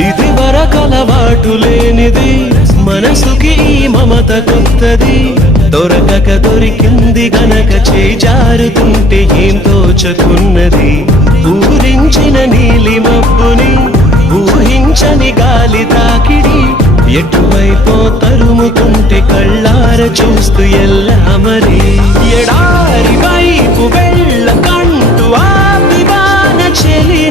ఇది వరకలవాటు లేనిది మనసుకి ఈ మమత కొత్తది దొరకక దొరికింది గనక చేజారుతుంటే ఏం తోచకున్నది ఊరించిన నీలి మబ్బుని ఊహించని గాలి తాకిడి ఎటువైపో తరుముతుంటే కళ్ళార చూస్తూ ఎల్లా మరి ఎడారి వైపు వెళ్ళకంటూ ఆపివాన చెలి